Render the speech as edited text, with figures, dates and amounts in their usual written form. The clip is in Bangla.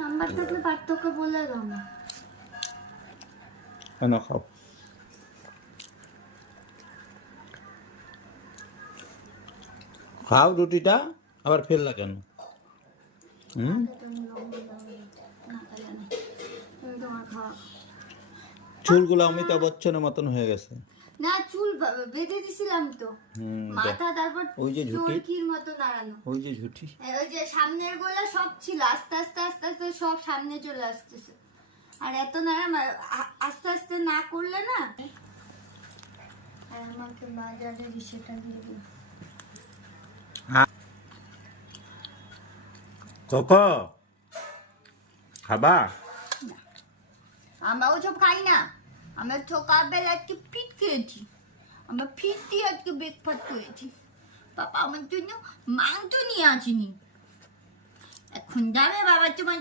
নাম্বার থাকলে পার্থক্য বলে দাও না। না খাও। খাও রুটিটা, আবার ফেললা কেন? চুলগুলো অমিতাভ বচ্চনের মতন হয়ে গেছে। না চুল বেঁধে দিছিলাম তো মাথা, তারপর ওই যে ঝুঁটি, চরকির মতো দাঁড়ানো, ওই যে ঝুঁটি, ওই যে সামনের গোলা সব ছিল, আস্তে আস্তে আস্তে আস্তে সব সামনে চলে আসতেছে। আর এত নাড়াম আস্তে আস্তে না করলে না। আর আমাকে বাজারে সেটা দিয়ে দিন। কোকো খাবা? আমরা ওসব খাই না। আমরা সকালবেলা আজকে ফিট খেয়েছি, আমরা ফিট দিয়ে আজকে ব্রেকফাস্ট করেছি। পাপা আমার জন্য মাংস নিয়ে আসেনি, এখন যাবে বাবার তোমার